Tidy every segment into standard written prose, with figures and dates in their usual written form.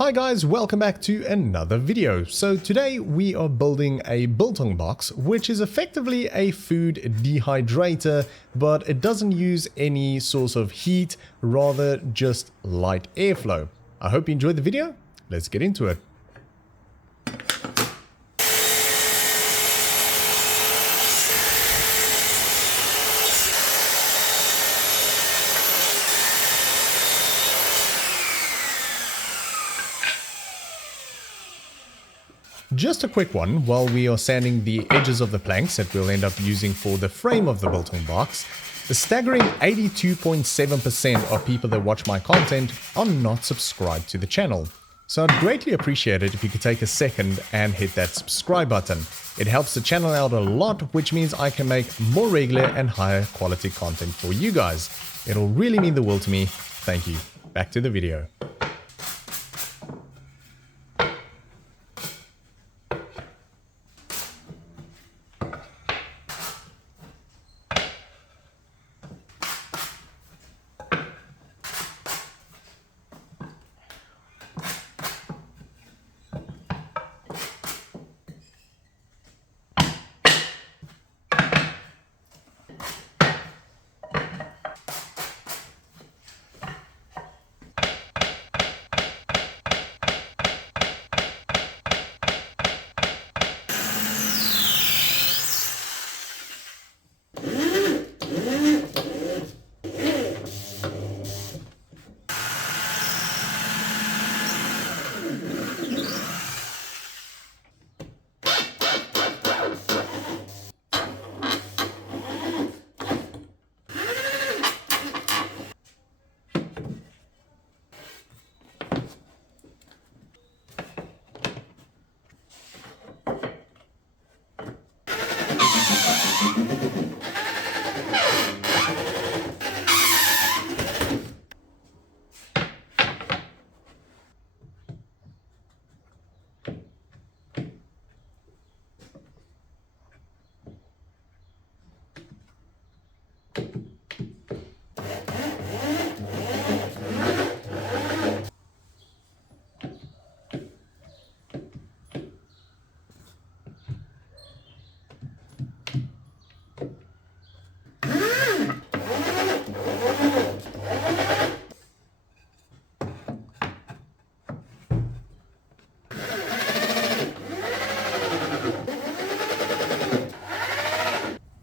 Hi guys, welcome back to another video. So today we are building a biltong box, which is effectively a food dehydrator, but it doesn't use any source of heat, rather just light airflow. I hope you enjoyed the video. Let's get into it. Just a quick one, while we are sanding the edges of the planks that we'll end up using for the frame of the biltong box, a staggering 82.7% of people that watch my content are not subscribed to the channel. So I'd greatly appreciate it if you could take a second and hit that subscribe button. It helps the channel out a lot, which means I can make more regular and higher quality content for you guys. It'll really mean the world to me. Thank you. Back to the video.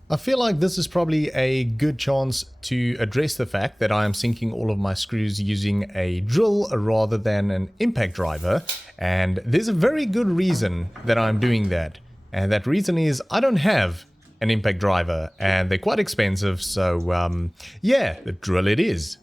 I feel like this is probably a good chance to address the fact that I am sinking all of my screws using a drill rather than an impact driver, and there's a very good reason that I'm doing that, and that reason is I don't have an impact driver and they're quite expensive, so yeah, the drill it is.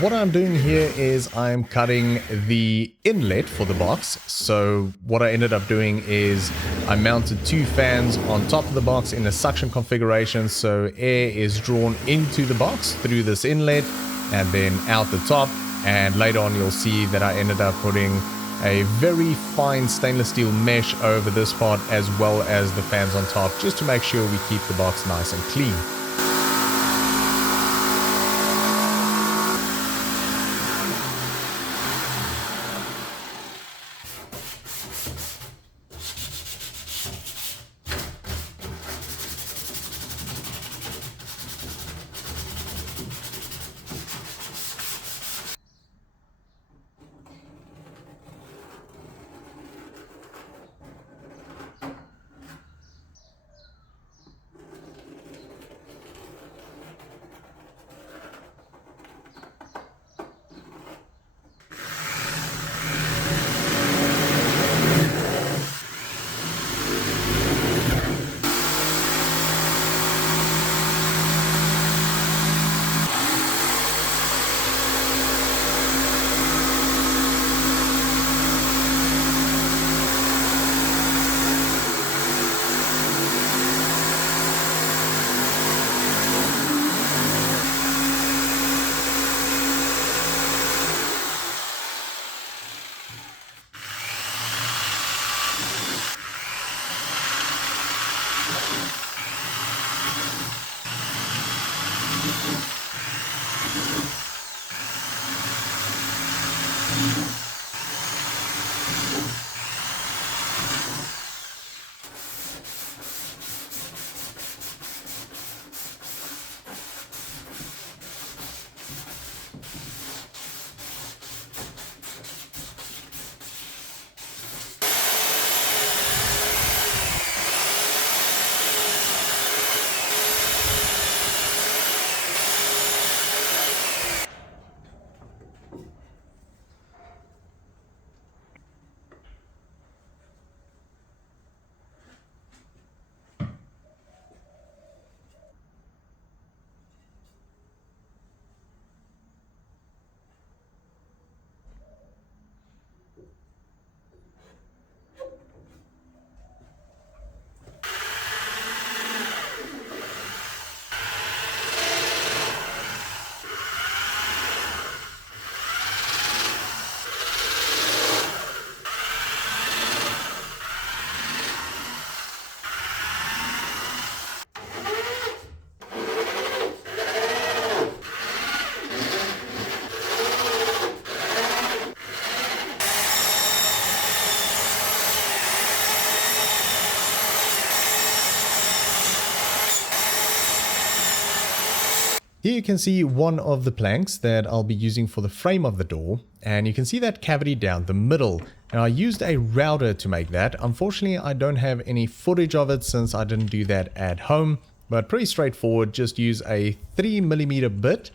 what I'm doing here is I'm cutting the inlet for the box. So what I ended up doing is I mounted 2 fans on top of the box in a suction configuration, so air is drawn into the box through this inlet and then out the top. And later on you'll see that I ended up putting a very fine stainless steel mesh over this part as well as the fans on top, just to make sure we keep the box nice and clean. Here you can see one of the planks that I'll be using for the frame of the door, and you can see that cavity down the middle. Now I used a router to make that. Unfortunately I don't have any footage of it since I didn't do that at home, but pretty straightforward. Just use a 3mm bit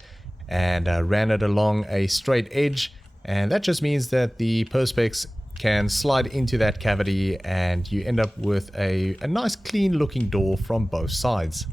and ran it along a straight edge, and that just means that the perspex can slide into that cavity and you end up with a nice clean looking door from both sides.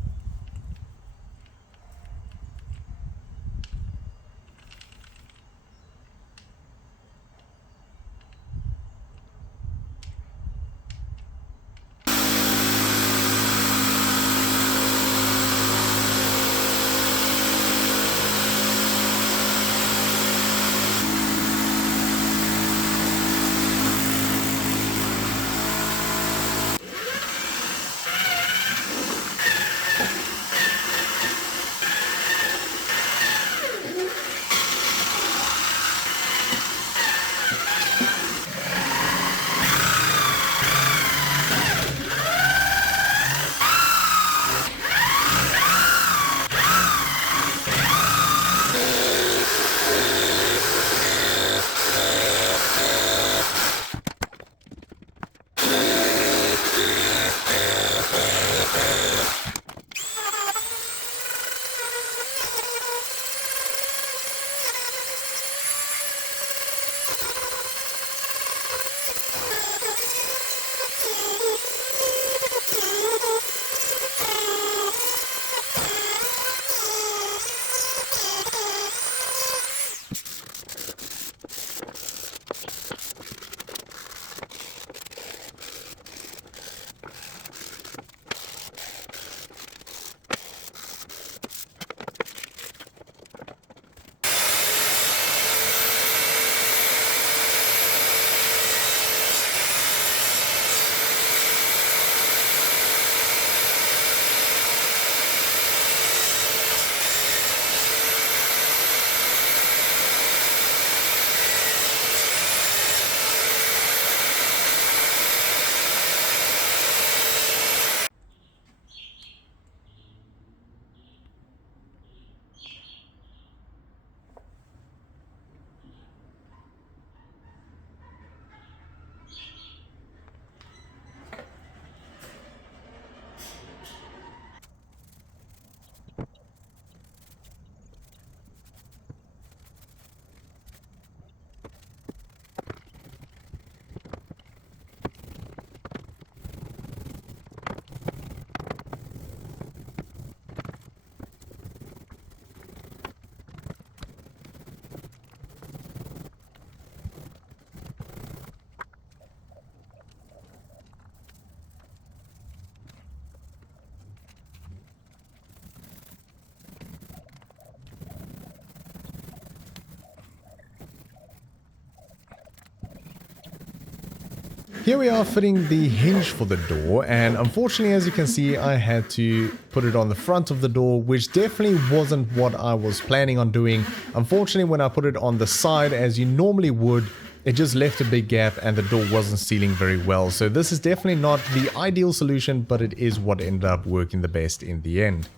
Here we are fitting the hinge for the door, and unfortunately, as you can see, I had to put it on the front of the door, which definitely wasn't what I was planning on doing. Unfortunately, when I put it on the side as you normally would, it just left a big gap and the door wasn't sealing very well. So this is definitely not the ideal solution, but it is what ended up working the best in the end.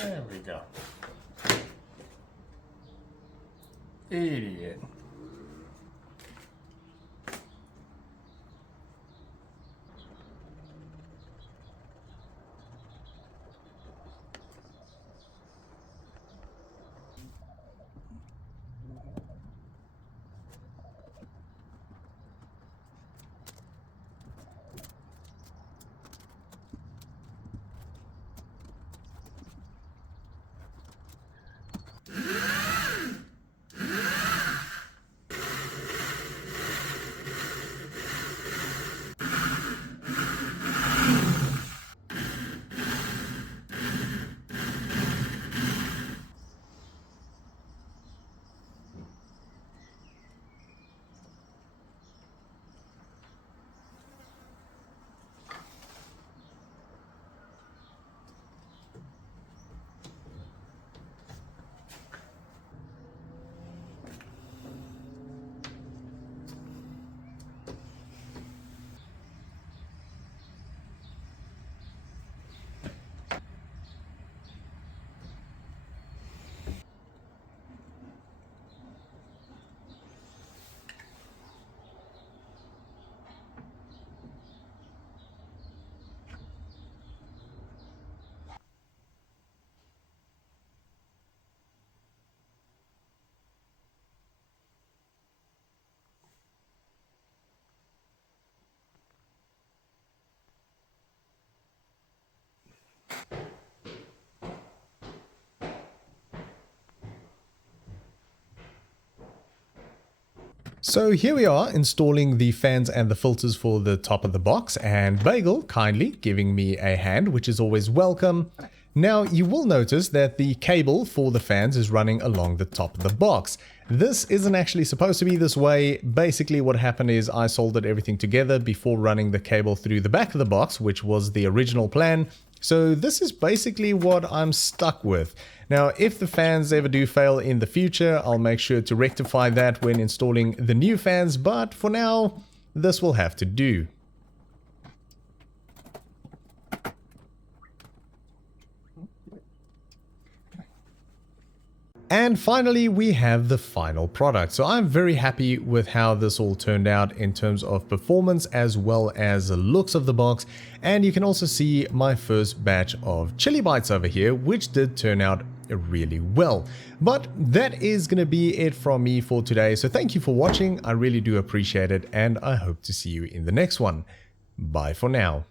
There we go. Idiot. So here we are installing the fans and the filters for the top of the box, and Bagel kindly giving me a hand, which is always welcome. Now you will notice that the cable for the fans is running along the top of the box. This isn't actually supposed to be this way. Basically what happened is I soldered everything together before running the cable through the back of the box, which was the original plan. So this is basically what I'm stuck with. Now, if the fans ever do fail in the future, I'll make sure to rectify that when installing the new fans, but for now, this will have to do. And finally, we have the final product. So I'm very happy with how this all turned out in terms of performance as well as the looks of the box. And you can also see my first batch of chili bites over here, which did turn out really well. But that is going to be it from me for today. So thank you for watching. I really do appreciate it, and I hope to see you in the next one. Bye for now.